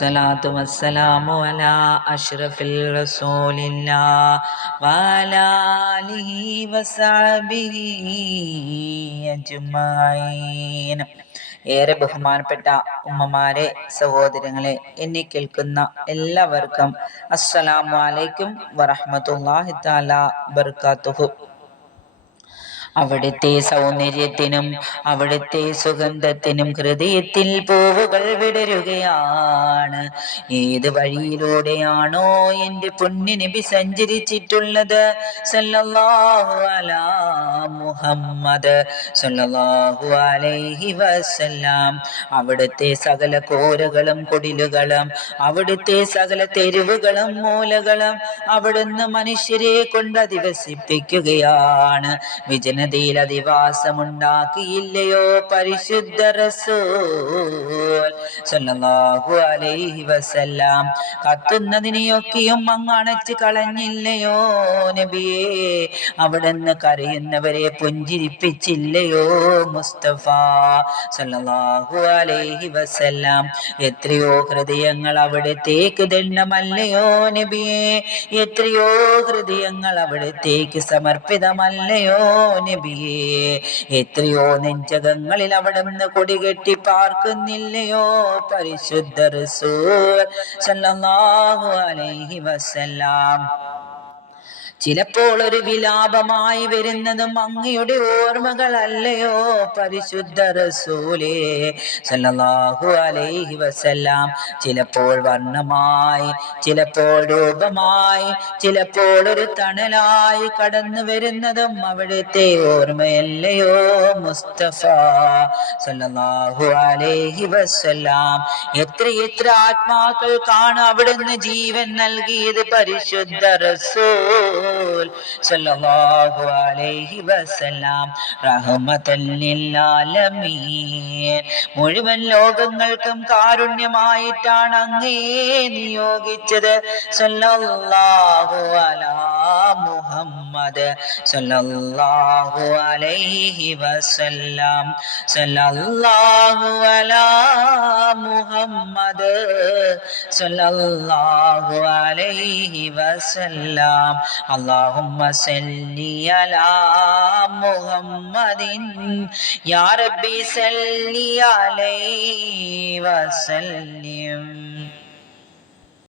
والصلاة والسلام على أشرف الرسول الله وعلى آله وصحبه أجمعين ഏറെ ബഹുമാനപ്പെട്ട ഉമ്മമാരെ സഹോദരങ്ങളെ എന്നെ കേൾക്കുന്ന എല്ലാവർക്കും അസ്സലാമു അലൈക്കും വറഹ്മത്തുള്ളാഹി തആല ബർക്കാത്തുഹു അവിടുത്തെ സൗന്ദര്യത്തിനും അവിടുത്തെ സുഗന്ധത്തിനും ഹൃദയത്തിൽ പൂവുകൾ വിടരുകയാണ്. ഏത് വഴിയിലൂടെയാണോ എന്റെ പുണ്യ നബി സഞ്ചരിച്ചിട്ടുള്ളത്? സല്ലല്ലാഹു അലാ മുഹമ്മദ് സല്ലല്ലാഹു അലൈഹി അവിടുത്തെ സകല കോരകളും കുടിലുകളും അവിടുത്തെ സകല തെരുവുകളും മൂലകളും അവിടുന്ന് മനുഷ്യരെ കൊണ്ട് അധിവസിപ്പിക്കുകയാണ്. വിജന ജനതയിൽ അധിവാസമുണ്ടാക്കിയില്ലയോ പരിശുദ്ധ റസൂൽ സല്ലല്ലാഹു അലൈഹി വസല്ലാം. കത്തുന്നതിനെയൊക്കെയും അങ്ങണച്ച് കളഞ്ഞില്ലയോ നബിയേ? അവിടുന്ന് കരയുന്നവരെ പുഞ്ചിരിപ്പിച്ചില്ലയോ മുസ്തഫ സല്ലല്ലാഹു അലൈഹി വസല്ലാം? എത്രയോ ഹൃദയങ്ങൾ അവിടത്തേക്ക് ദണ്ഡമല്ലയോ നബിയേ? എത്രയോ ഹൃദയങ്ങൾ അവിടത്തേക്ക് സമർപ്പിതമല്ലയോ നബിയേ എത്രയോ നെഞ്ചകങ്ങളിൽ അവിടെ നിന്ന് കൊടി കൊടികെട്ടി പാർക്കുന്നില്ലയോ പരിശുദ്ധ റസൂൽ സല്ലല്ലാഹു അലൈഹി വസല്ലാം. ചിലപ്പോൾ ഒരു വിലാപമായി വരുന്നതും അങ്ങയുടെ ഓർമ്മകളല്ലയോ പരിശുദ്ധ റസൂലേ. സല്ലല്ലാഹു അലൈഹി വസല്ലാം. ചിലപ്പോൾ വർണമായി ചിലപ്പോൾ രൂപമായി ചിലപ്പോൾ ഒരു തണലായി കടന്നു വരുന്നതും അവിടുത്തെ ഓർമ്മയല്ലയോ മുസ്തഫ. സല്ലല്ലാഹു അലൈഹി വസല്ലാം. എത്ര എത്ര ആത്മാക്കൾക്കാണ് അവിടുന്ന് ജീവൻ നൽകിയത് പരിശുദ്ധ റസൂൽ. സല്ലല്ലാഹു അലൈഹി വസല്ലം. മുഴുവൻ ലോകങ്ങൾക്കും കാരുണ്യമായിട്ടാണ് അങ്ങേ നിയോഗിച്ചത്. സല്ലല്ലാഹു അലാ മുഹമ്മദ് സല്ലല്ലാഹു അലൈഹി വസല്ലം. സല്ലല്ലാഹു അലാ മുഹമ്മദ് സല്ലല്ലാഹു അലൈഹി വസല്ലം. അല്ലാഹുമ്മ സല്ലി അലാ മുഹമ്മദിൻ. യാ റബ്ബി സല്ലി അലൈഹി വസല്ലം.